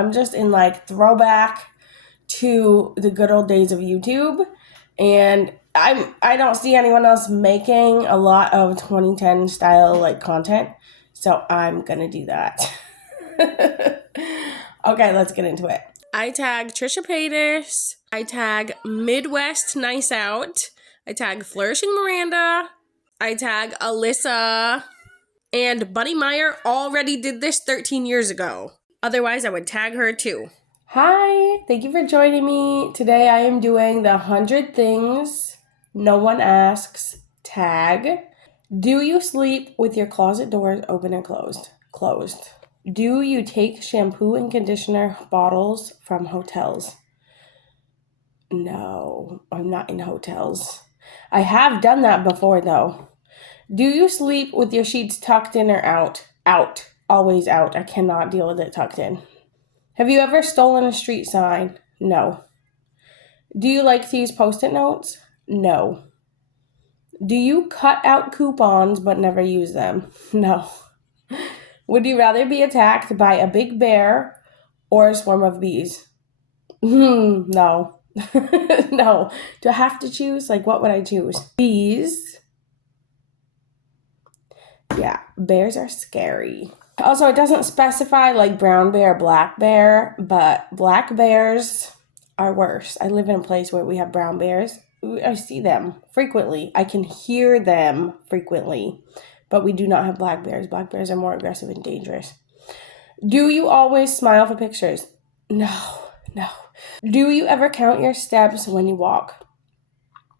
I'm just in like throwback to the good old days of YouTube, and I don't see anyone else making a lot of 2010 style like content, so I'm gonna do that. Okay, let's get into it. I tag Trisha Paytas. I tag Midwest Nice Out. I tag Flourishing Miranda. I tag Alyssa. And Buddy Meyer already did this 13 years ago. Otherwise, I would tag her too. Hi, thank you for joining me. Today I am doing the 100 things no one asks tag. Do you sleep with your closet doors open and closed? Closed. Do you take shampoo and conditioner bottles from hotels? No, I'm not in hotels. I have done that before though. Do you sleep with your sheets tucked in or out? Out. Always out. I cannot deal with it tucked in. Have you ever stolen a street sign? No. Do you like to use Post-it notes? No. Do you cut out coupons but never use them? No. Would you rather be attacked by a big bear or a swarm of bees? No. No. Do I have to choose? Like, what would I choose? Bees. Yeah, bears are scary. Also, it doesn't specify like brown bear or black bear, but black bears are worse. I live in a place where we have brown bears. I see them frequently. I can hear them frequently, but we do not have black bears. Black bears are more aggressive and dangerous. Do you always smile for pictures? No. Do you ever count your steps when you walk?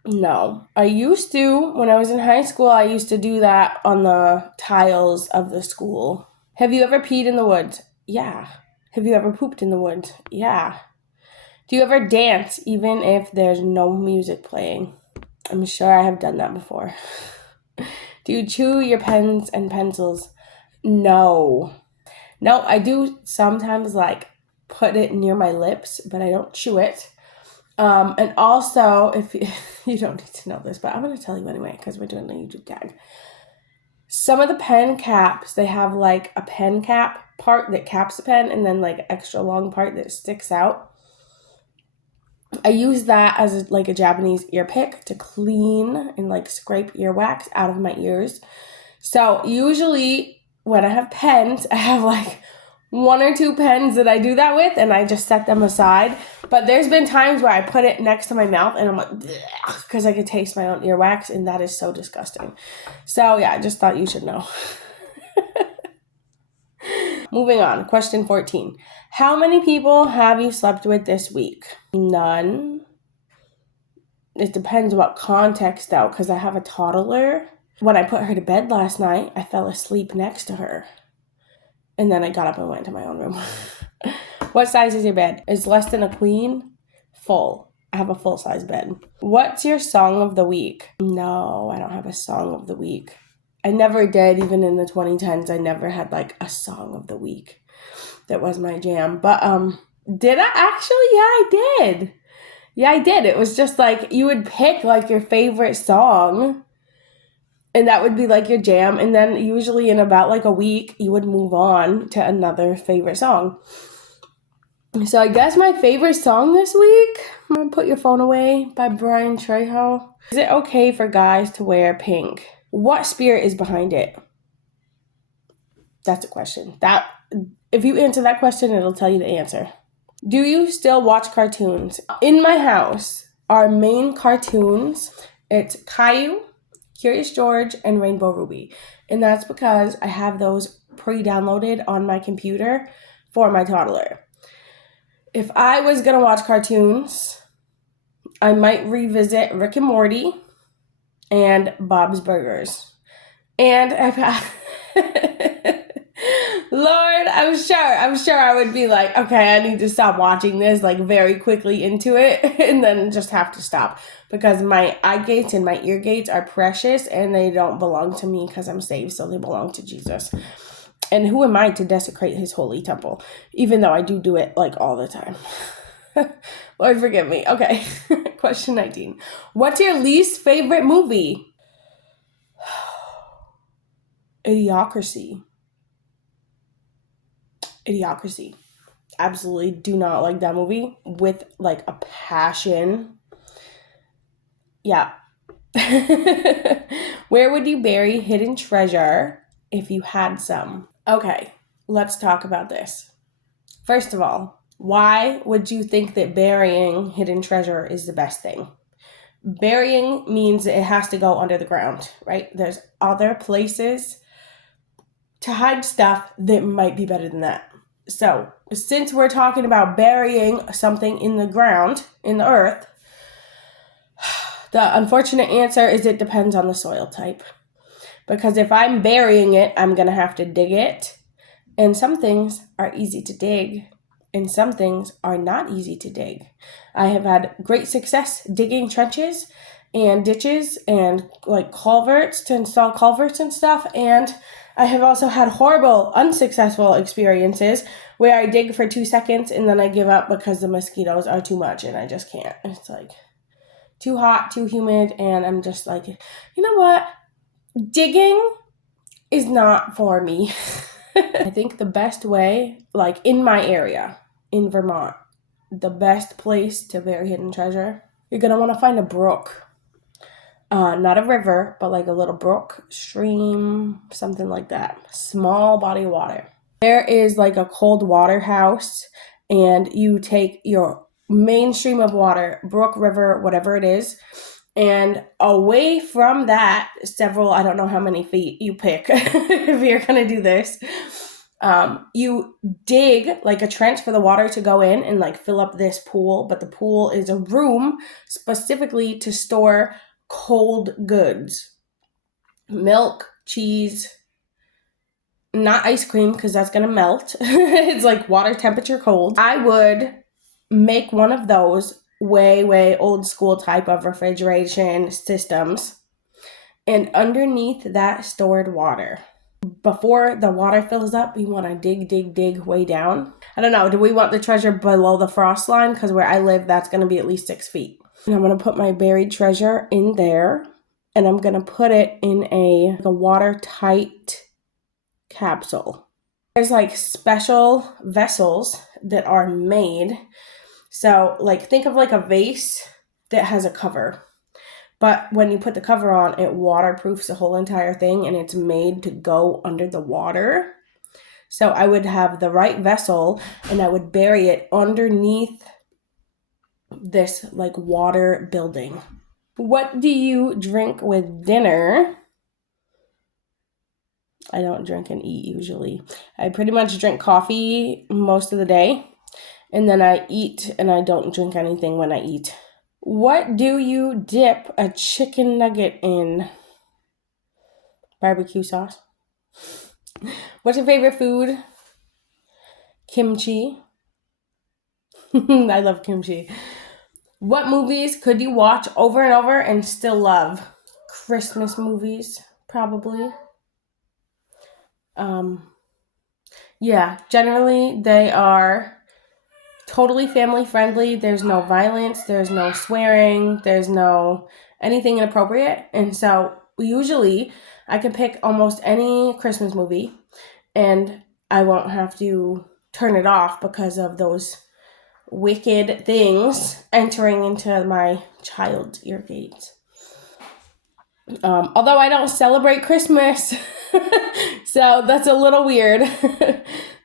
No. I used to. When I was in high school, I used to do that on the tiles of the school. Have you ever peed in the woods? Yeah. Have you ever pooped in the woods? Yeah. Do you ever dance even if there's no music playing? I'm sure I have done that before. Do you chew your pens and pencils? No. No, I do sometimes like put it near my lips, but I don't chew it. And also, if you don't need to know this, but I'm going to tell you anyway because we're doing a YouTube tag. Some of the pen caps, they have like a pen cap part that caps the pen and then like extra long part that sticks out. I use that as like a Japanese ear pick to clean and like scrape earwax out of my ears. So usually when I have pens, I have like 1 or 2 pens that I do that with, and I just set them aside. But there's been times where I put it next to my mouth and I'm like, because I could taste my own earwax, and that is so disgusting. So yeah, I just thought you should know. Moving on, question 14. How many people have you slept with this week? None. It depends what context though, because I have a toddler. When I put her to bed last night, I fell asleep next to her. And then I got up and went to my own room. What size is your bed? Is less than a queen? Full. I have a full-size bed. What's your song of the week? No, I don't have a song of the week. I never did, even in the 2010s. I never had like a song of the week that was my jam. But did I actually? Yeah, I did. Yeah, I did. It was just like you would pick like your favorite song, and that would be like your jam. And then usually in about like a week, you would move on to another favorite song. So I guess my favorite song this week, I'm gonna Put Your Phone Away by Brian Trejo. Is it okay for guys to wear pink? What spirit is behind it? That's a question. That if you answer that question, it'll tell you the answer. Do you still watch cartoons? In my house, our main cartoons, it's Caillou, Curious George, and Rainbow Ruby. And that's because I have those pre-downloaded on my computer for my toddler. If I was going to watch cartoons, I might revisit Rick and Morty and Bob's Burgers. And Lord, I'm sure I would be like, okay, I need to stop watching this like very quickly into it and then just have to stop because my eye gates and my ear gates are precious and they don't belong to me because I'm saved, so they belong to Jesus. And who am I to desecrate his holy temple, even though I do it like all the time. Lord, forgive me. Okay, question 19. What's your least favorite movie? Idiocracy. absolutely do not like that movie with like a passion. Yeah. Where would you bury hidden treasure if you had some? Okay, let's talk about this. First of all, why would you think that burying hidden treasure is the best thing? Burying means it has to go under the ground, right? There's other places to hide stuff that might be better than that. So, since we're talking about burying something in the ground, in the earth, the unfortunate answer is it depends on the soil type. Because if I'm burying it, I'm going to have to dig it. And some things are easy to dig, and some things are not easy to dig. I have had great success digging trenches and ditches and like culverts to install culverts and stuff. And I have also had horrible, unsuccessful experiences where I dig for 2 seconds and then I give up because the mosquitoes are too much and I just can't. It's like too hot, too humid, and I'm just like, you know what? Digging is not for me. I think the best way, like in my area, in Vermont, the best place to bury hidden treasure, you're going to want to find a brook. Not a river, but like a little brook, stream, something like that. Small body of water. There is like a cold water house, and you take your main stream of water, brook, river, whatever it is, and away from that, several, I don't know how many feet you pick if you're going to do this, you dig like a trench for the water to go in and like fill up this pool, but the pool is a room specifically to store cold goods. Milk, cheese, not ice cream because that's going to melt. It's like water temperature cold. I would make one of those way old school type of refrigeration systems, and underneath that stored water. Before the water fills up, we want to dig way down. I don't know, do we want the treasure below the frost line? Because where I live, that's going to be at least 6 feet. And I'm going to put my buried treasure in there, and I'm going to put it in a watertight capsule. There's like special vessels that are made. So like think of like a vase that has a cover. But when you put the cover on, it waterproofs the whole entire thing, and it's made to go under the water. So I would have the right vessel, and I would bury it underneath this like water building. What do you drink with dinner? I don't drink and eat usually. I pretty much drink coffee most of the day, and then I eat, and I don't drink anything when I eat. What do you dip a chicken nugget in? Barbecue sauce. What's your favorite food? Kimchi. I love kimchi. What movies could you watch over and over and still love? Christmas movies, probably. Yeah, generally they are totally family friendly. There's no violence, there's no swearing, there's no anything inappropriate. And so usually I can pick almost any Christmas movie and I won't have to turn it off because of those wicked things entering into my child's ear gates. Although I don't celebrate Christmas, so that's a little weird.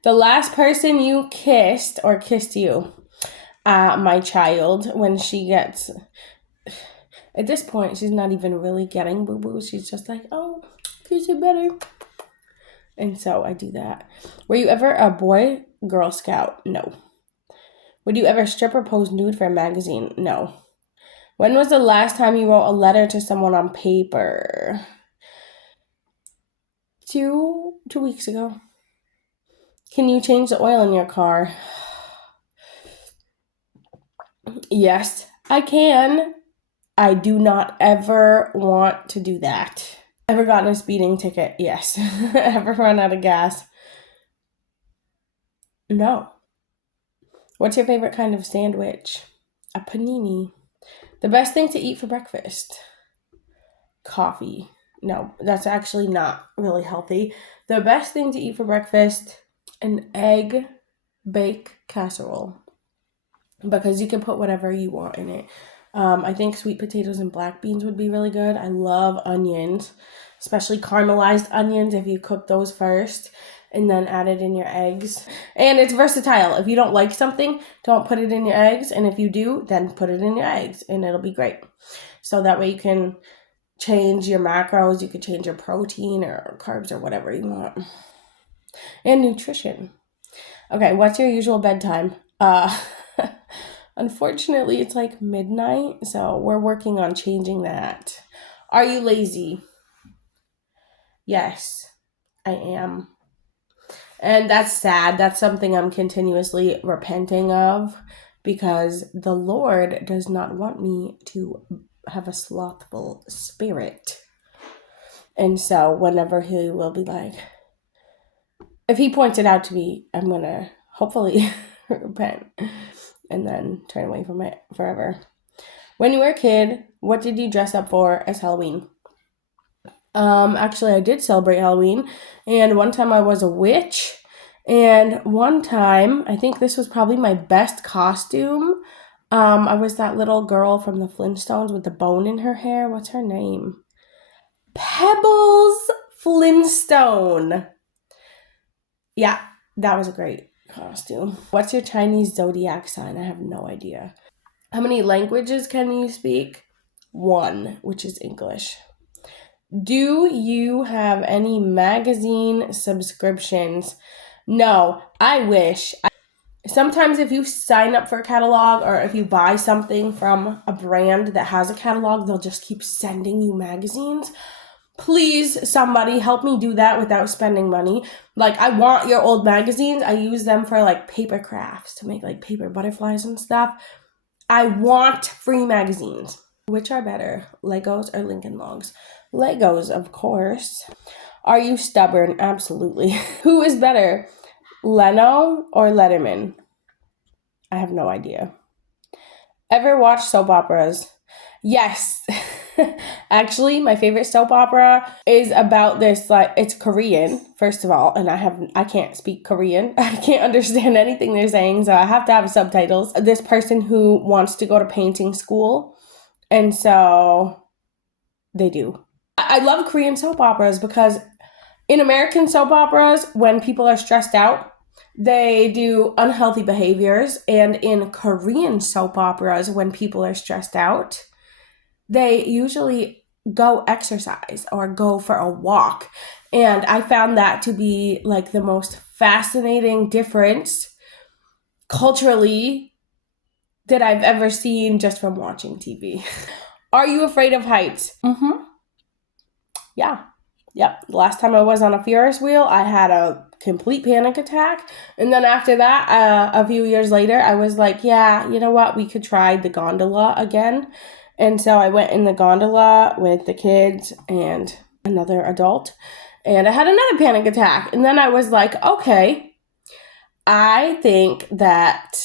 The last person you kissed or kissed you, my child, when she gets, at this point, she's not even really getting boo-boos. She's just like, oh, kiss you better. And so I do that. Were you ever a boy Girl Scout? No. Would you ever strip or pose nude for a magazine? No. When was the last time you wrote a letter to someone on paper? Two weeks ago. Can you change the oil in your car? Yes, I can. I do not ever want to do that. Ever gotten a speeding ticket? Yes. Ever run out of gas? No. What's your favorite kind of sandwich? A panini. The best thing to eat for breakfast? Coffee. No, that's actually not really healthy. The best thing to eat for breakfast, an egg bake casserole because you can put whatever you want in it. I think sweet potatoes and black beans would be really good. I love onions, especially caramelized onions if you cook those first and then add it in your eggs. And it's versatile. If you don't like something, don't put it in your eggs. And if you do, then put it in your eggs and it'll be great. So that way you can change your macros, you can change your protein or carbs or whatever you want. And nutrition. Okay, what's your usual bedtime? Unfortunately, it's like midnight, so we're working on changing that. Are you lazy? Yes, I am. And that's sad. That's something I'm continuously repenting of because the Lord does not want me to have a slothful spirit. And so whenever he will be like, if he points it out to me, I'm going to hopefully repent and then turn away from it forever. When you were a kid, what did you dress up for as Halloween? Actually, I did celebrate Halloween, and one time I was a witch, and one time, I think this was probably my best costume. I was that little girl from the Flintstones with the bone in her hair. What's her name? Pebbles Flintstone. Yeah, that was a great costume. What's your Chinese zodiac sign? I have no idea. How many languages can you speak? 1, which is English. Do you have any magazine subscriptions? No, I wish. Sometimes if you sign up for a catalog or if you buy something from a brand that has a catalog, they'll just keep sending you magazines. Please, somebody help me do that without spending money. Like, I want your old magazines. I use them for, like, paper crafts to make, like, paper butterflies and stuff. I want free magazines. Which are better, Legos or Lincoln Logs? Legos, of course. Are you stubborn? Absolutely. Who is better, Leno or Letterman? I have no idea. Ever watch soap operas? Yes. Actually, my favorite soap opera is about this, like, it's Korean, first of all, and I can't speak Korean. I can't understand anything they're saying, so I have to have subtitles. This person who wants to go to painting school, and so they do. I love Korean soap operas because in American soap operas, when people are stressed out, they do unhealthy behaviors, and in Korean soap operas, when people are stressed out, they usually go exercise or go for a walk. And I found that to be like the most fascinating difference culturally that I've ever seen just from watching TV. Are you afraid of heights? Mm-hmm. Yeah. Yep. The last time I was on a Ferris wheel, I had a complete panic attack. And then after that, a few years later, I was like, yeah, you know what? We could try the gondola again. And so I went in the gondola with the kids and another adult, and I had another panic attack. And then I was like, okay, I think that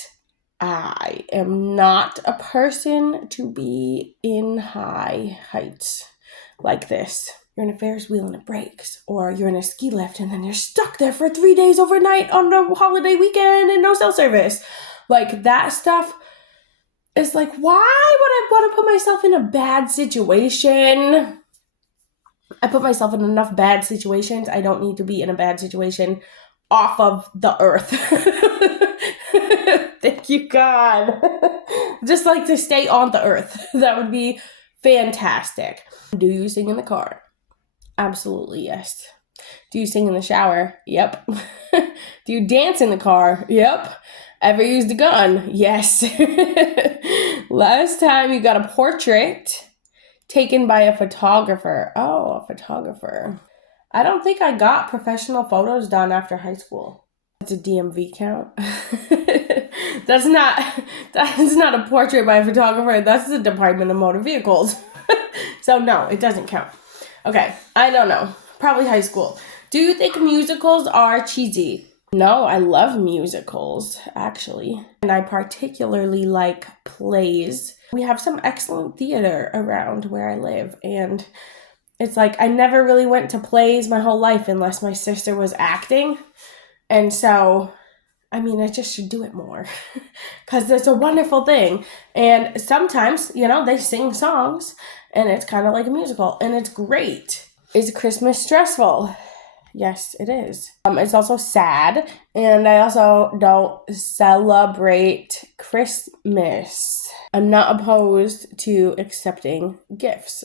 I am not a person to be in high heights like this. You're in a Ferris wheel and it breaks, or you're in a ski lift and then you're stuck there for 3 days overnight on a holiday weekend and no cell service. Like, that stuff. It's like, why would I want to put myself in a bad situation? I put myself in enough bad situations. I don't need to be in a bad situation off of the earth. Thank you, God. Just like to stay on the earth. That would be fantastic. Do you sing in the car? Absolutely, yes. Do you sing in the shower? Yep. Do you dance in the car? Yep. Ever used a gun? Yes. Last time you got a portrait taken by a photographer. Oh, a photographer. I don't think I got professional photos done after high school. That's a DMV count. That's not a portrait by a photographer. That's the Department of Motor Vehicles. So no, it doesn't count. Okay, I don't know. Probably high school. Do you think musicals are cheesy? No, I love musicals, actually. And I particularly like plays. We have some excellent theater around where I live. And it's like, I never really went to plays my whole life unless my sister was acting. And so I mean, I just should do it more because it's a wonderful thing. And sometimes, they sing songs and it's kind of like a musical and it's great. Is Christmas stressful? Yes, it is. It's also sad, and I also don't celebrate Christmas. I'm not opposed to accepting gifts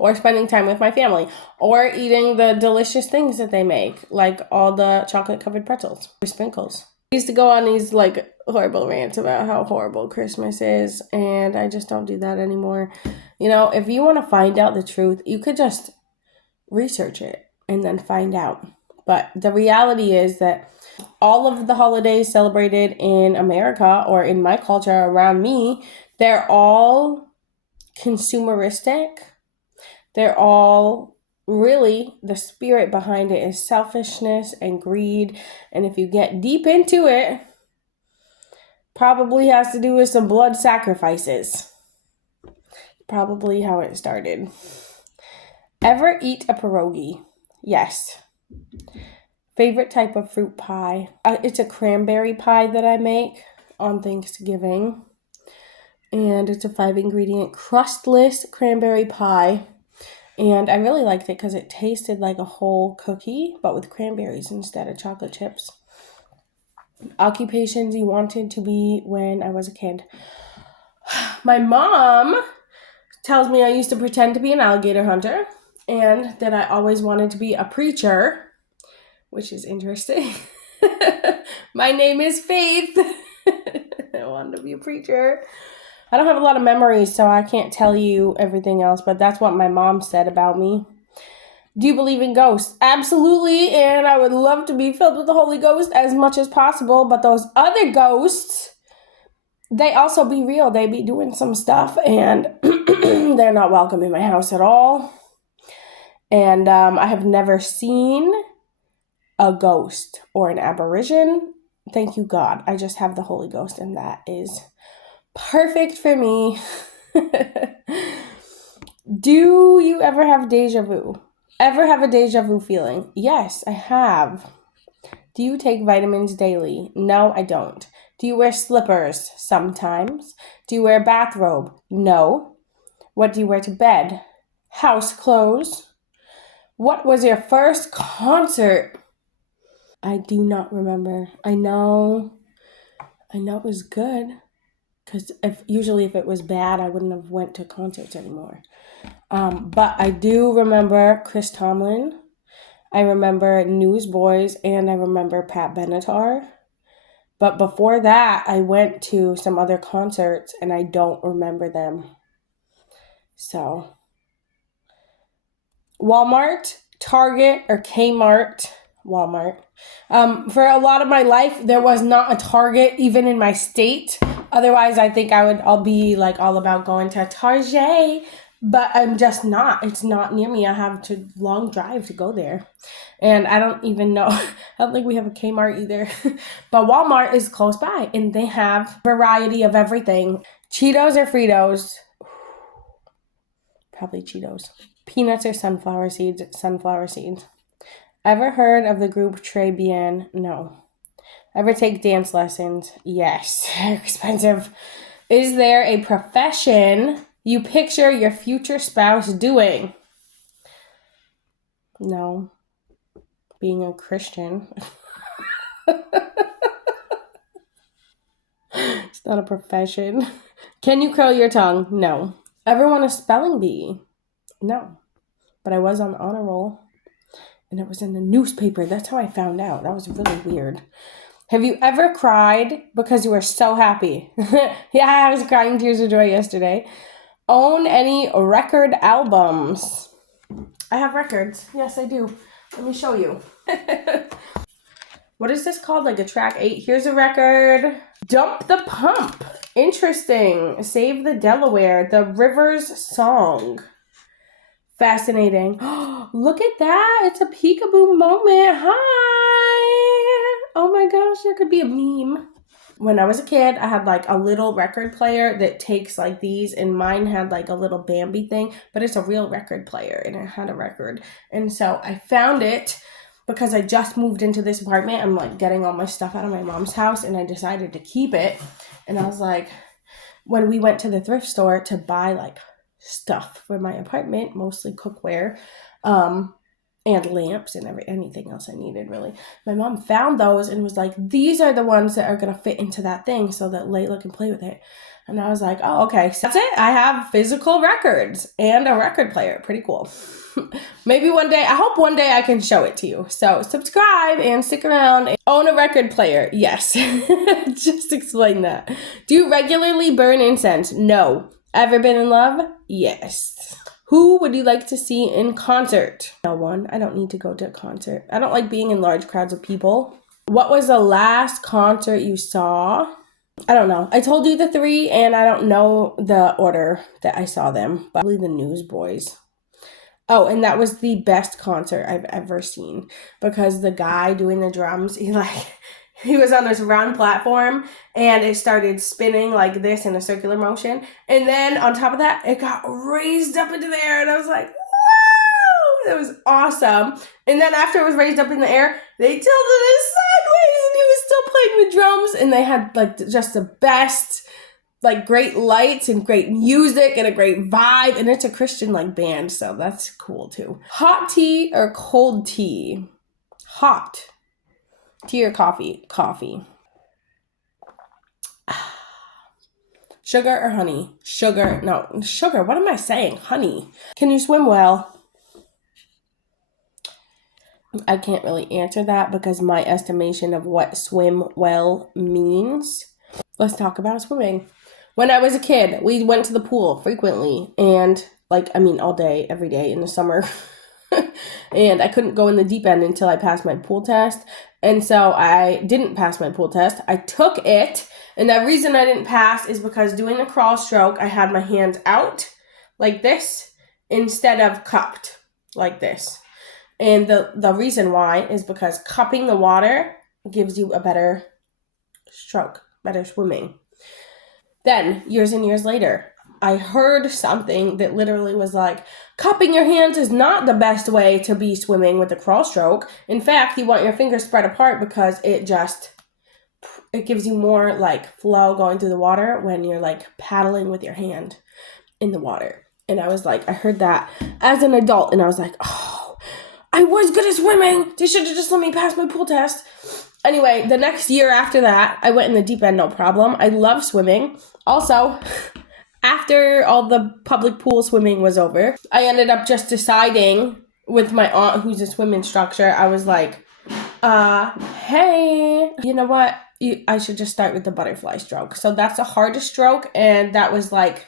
or spending time with my family or eating the delicious things that they make, like all the chocolate-covered pretzels or sprinkles. I used to go on these like horrible rants about how horrible Christmas is, and I just don't do that anymore. If you want to find out the truth, you could just research it and then find out. But the reality is that all of the holidays celebrated in America or in my culture around me, they're all consumeristic. They're all really, the spirit behind it is selfishness and greed. And if you get deep into it, probably has to do with some blood sacrifices. Probably how it started. Ever eat a pierogi? Yes. Favorite type of fruit pie? It's a cranberry pie that I make on Thanksgiving. And it's a 5-ingredient crustless cranberry pie. And I really liked it because it tasted like a whole cookie, but with cranberries instead of chocolate chips. Occupations you wanted to be when I was a kid. My mom tells me I used to pretend to be an alligator hunter and that I always wanted to be a preacher, which is interesting. My name is Faith. I wanted to be a preacher. I don't have a lot of memories, so I can't tell you everything else, but that's what my mom said about me. Do you believe in ghosts? Absolutely, and I would love to be filled with the Holy Ghost as much as possible, but those other ghosts, they also be real. They be doing some stuff, and they're not welcome in my house at all. And I have never seen a ghost or an apparition. Thank you, God. I just have the Holy Ghost, and that is perfect for me. Do you ever have deja vu? Ever have a deja vu feeling? Yes, I have. Do you take vitamins daily? No, I don't. Do you wear slippers? Sometimes. Do you wear a bathrobe? No. What do you wear to bed? House clothes. What was your first concert? I do not remember. I know it was good. Because if it was bad, I wouldn't have went to concerts anymore. But I do remember Chris Tomlin. I remember Newsboys, and I remember Pat Benatar. But before that, I went to some other concerts, and I don't remember them. So, Walmart, Target, or Kmart. Walmart. For a lot of my life, there was not a Target even in my state. Otherwise, I think I'll be like all about going to Target, but I'm just not. It's not near me. I have to long drive to go there. And I don't even know. I don't think we have a Kmart either. But Walmart is close by, and they have variety of everything. Cheetos or Fritos? Probably Cheetos. Peanuts or sunflower seeds? Sunflower seeds. Ever heard of the group Très Bien? No. Ever take dance lessons? Yes. Expensive. Is there a profession you picture your future spouse doing? No. Being a Christian. It's not a profession. Can you curl your tongue? No. Ever won a spelling bee? No. But I was on the honor roll. And it was in the newspaper. That's how I found out. That was really weird. Have you ever cried because you were so happy? Yeah, I was crying tears of joy yesterday. Own any record albums? I have records. Yes, I do. Let me show you. What is this called? Like a track 8? Here's a record. Dump the Pump. Interesting. Save the Delaware. The Rivers Song. Fascinating. Look at that. It's a peekaboo moment. Hi. Oh my gosh, that could be a meme. When I was a kid, I had like a little record player that takes like these, and mine had like a little Bambi thing, but it's a real record player and it had a record. And so I found it because I just moved into this apartment. I'm like getting all my stuff out of my mom's house, and I decided to keep it. And I was like, when we went to the thrift store to buy like stuff for my apartment, mostly cookware, and lamps and anything else I needed, really. My mom found those and was like, these are the ones that are going to fit into that thing so that Layla can play with it. And I was like, oh, okay, so that's it. I have physical records and a record player. Pretty cool. Maybe one day, I hope one day I can show it to you. So subscribe and stick around. Own a record player. Yes. Just explain that. Do you regularly burn incense? No. Ever been in love? Yes. Who would you like to see in concert? No one. I don't need to go to a concert. I don't like being in large crowds of people. What was the last concert you saw? I don't know. I told you the 3, and I don't know the order that I saw them. But probably the Newsboys. Oh, and that was the best concert I've ever seen, because the guy doing the drums, he was on this round platform, and it started spinning like this in a circular motion. And then on top of that, it got raised up into the air, and I was like, wow, that was awesome. And then after it was raised up in the air, they tilted it sideways, and he was still playing the drums, and they had like just the best, like great lights and great music and a great vibe, and it's a Christian like band, so that's cool too. Hot tea or cold tea? Hot. Tea or coffee? Coffee. Sugar or honey? Sugar. No, sugar. What am I saying? Honey. Can you swim well? I can't really answer that because my estimation of what swim well means. Let's talk about swimming. When I was a kid, we went to the pool frequently, and all day, every day in the summer. And I couldn't go in the deep end until I passed my pool test. And so I didn't pass my pool test. I took it, and the reason I didn't pass is because doing the crawl stroke, I had my hands out like this instead of cupped like this. And the reason why is because cupping the water gives you a better stroke, better swimming. Then, years and years later, I heard something that literally was like, cupping your hands is not the best way to be swimming with a crawl stroke. In fact, you want your fingers spread apart because it gives you more like flow going through the water when you're like paddling with your hand in the water. And I was like, I heard that as an adult, and I was like, oh, I was good at swimming. They should have just let me pass my pool test. Anyway, the next year after that, I went in the deep end, no problem. I love swimming. Also, after all the public pool swimming was over, I ended up just deciding with my aunt, who's a swim instructor, I was like, hey, you know what? I should just start with the butterfly stroke. So that's the hardest stroke, and that was like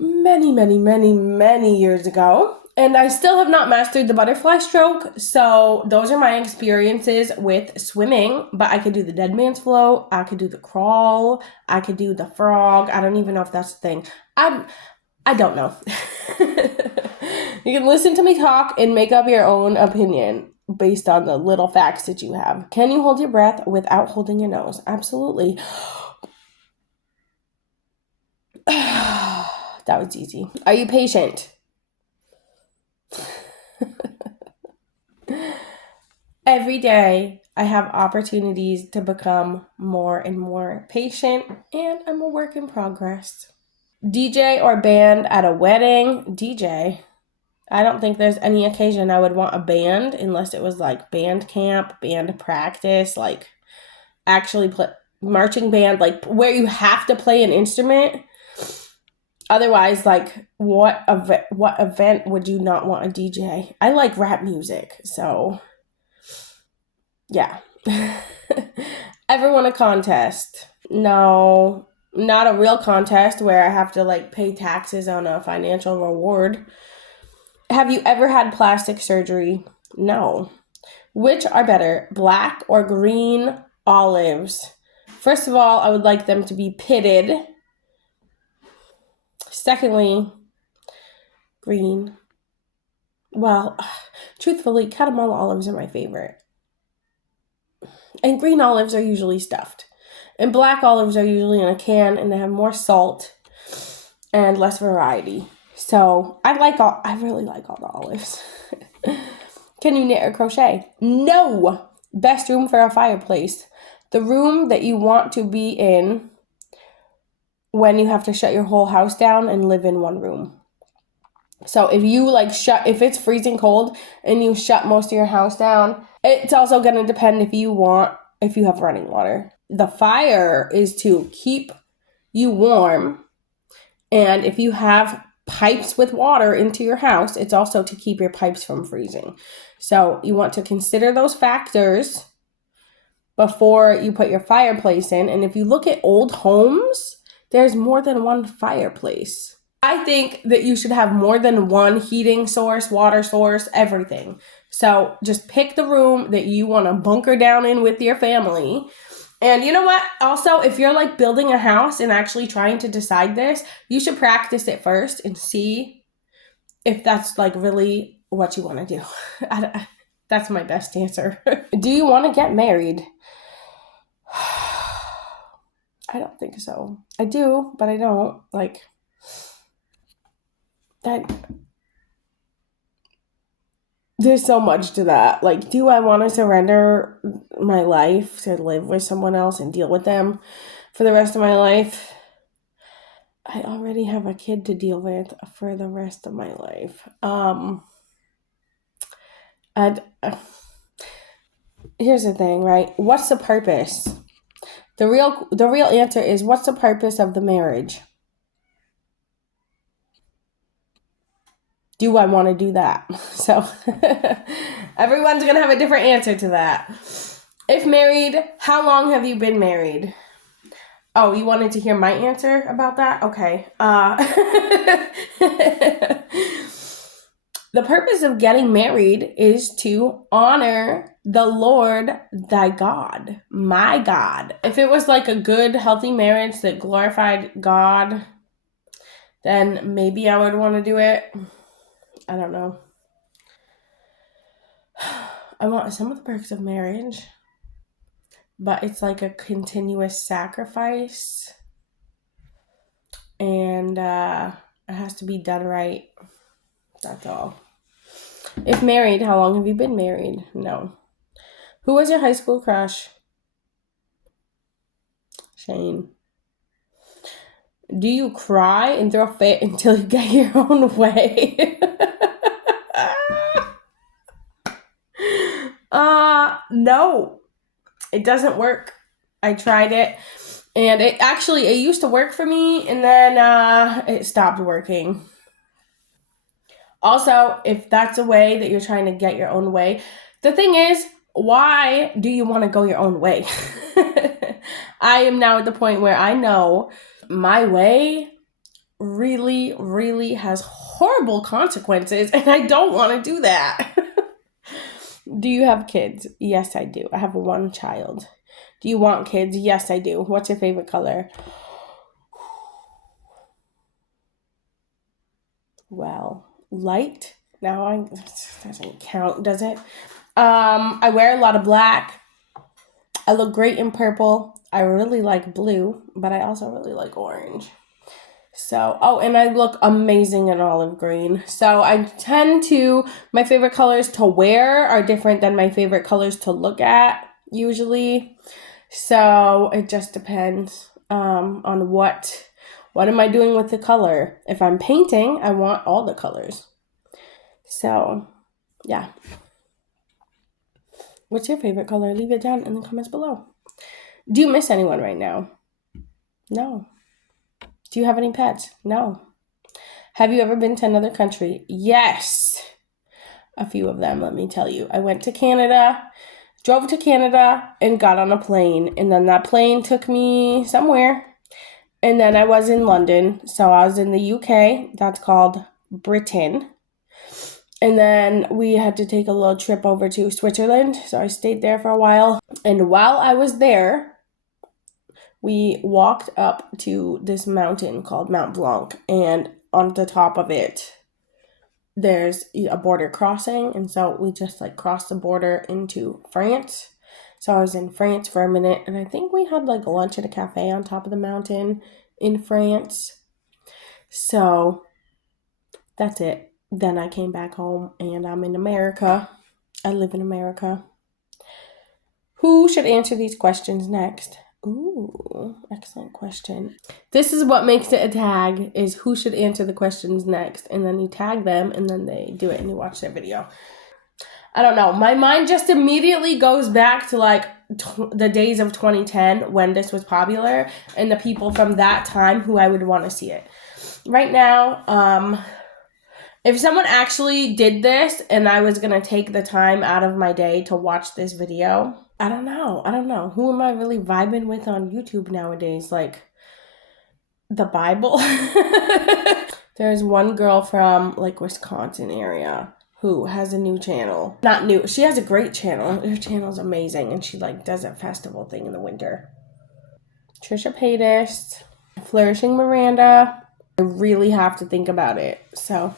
many, many, many, many years ago. And I still have not mastered the butterfly stroke, so those are my experiences with swimming. But I could do the dead man's float, I could do the crawl, I could do the frog. I don't even know if that's a thing. I don't know. You can listen to me talk and make up your own opinion based on the little facts that you have. Can you hold your breath without holding your nose? Absolutely. That was easy. Are you patient? Every day I have opportunities to become more and more patient, and I'm a work in progress. DJ or band at a wedding? DJ. I don't think there's any occasion I would want a band unless it was like band camp, band practice, like actually play marching band, like where you have to play an instrument. Otherwise, like, what event would you not want a DJ? I like rap music, so yeah. Ever won a contest? No, not a real contest where I have to like pay taxes on a financial reward. Have you ever had plastic surgery? No. Which are better, black or green olives? First of all, I would like them to be pitted. Secondly, green. Well, truthfully, Catamount olives are my favorite. And green olives are usually stuffed. And black olives are usually in a can, and they have more salt and less variety. So I really like all the olives. Can you knit or crochet? No. Best room for a fireplace. The room that you want to be in when you have to shut your whole house down and live in one room. So if you if it's freezing cold and you shut most of your house down, it's also going to depend if you have running water. The fire is to keep you warm. And if you have pipes with water into your house, it's also to keep your pipes from freezing. So you want to consider those factors before you put your fireplace in. And if you look at old homes, there's more than one fireplace. I think that you should have more than one heating source, water source, everything. So just pick the room that you want to bunker down in with your family. And you know what? Also, if you're like building a house and actually trying to decide this, you should practice it first and see if that's like really what you want to do. That's my best answer. Do you want to get married? I don't think so. I do, but I don't. Like, that. There's so much to that. Like, do I want to surrender my life to live with someone else and deal with them for the rest of my life? I already have a kid to deal with for the rest of my life. And here's the thing, right? What's the purpose? The real answer is, what's the purpose of the marriage? Do I want to do that? So everyone's going to have a different answer to that. If married, how long have you been married? Oh, you wanted to hear my answer about that? Okay. The purpose of getting married is to honor the Lord thy God, my God. If it was like a good, healthy marriage that glorified God, then maybe I would want to do it. I don't know. I want some of the perks of marriage, but it's like a continuous sacrifice, and it has to be done right. That's all. If married, how long have you been married? No. Who was your high school crush? Shane. Do you cry and throw a fit until you get your own way? No. It doesn't work. I tried it, and it used to work for me, and then it stopped working. Also, if that's a way that you're trying to get your own way, the thing is, why do you want to go your own way? I am now at the point where I know my way really, really has horrible consequences, and I don't want to do that. Do you have kids? Yes, I do. I have one child. Do you want kids? Yes, I do. What's your favorite color? Well, light. Now doesn't count, does it? I wear a lot of black. I look great in purple. I really like blue, but I also really like orange. So, and I look amazing in olive green. So my favorite colors to wear are different than my favorite colors to look at, usually. So, it just depends on what am I doing with the color. If I'm painting, I want all the colors. So, yeah. What's your favorite color? Leave it down in the comments below. Do you miss anyone right now? No. Do you have any pets? No. Have you ever been to another country? Yes. A few of them, let me tell you. I went to Canada, drove to Canada, and got on a plane. And then that plane took me somewhere. And then I was in London. So I was in the UK. That's called Britain. And then we had to take a little trip over to Switzerland. So I stayed there for a while. And while I was there, we walked up to this mountain called Mount Blanc, and on the top of it, there's a border crossing, and so we just crossed the border into France. So I was in France for a minute, and I think we had lunch at a cafe on top of the mountain in France. So that's it. Then I came back home, and I'm in America, I live in America. Who should answer these questions next? Ooh, excellent question. This is what makes it a tag, is who should answer the questions next. And then you tag them, and then they do it, and you watch their video. I don't know. My mind just immediately goes back to like the days of 2010 when this was popular, and the people from that time who I would want to see it. Right now, if someone actually did this and I was going to take the time out of my day to watch this video, I don't know. Who am I really vibing with on YouTube nowadays? Like, the Bible? There's one girl from, like, Wisconsin area who has a new channel. Not new. She has a great channel. Her channel's amazing, and she, like, does a festival thing in the winter. Trisha Paytas. Flourishing Miranda. I really have to think about it. So,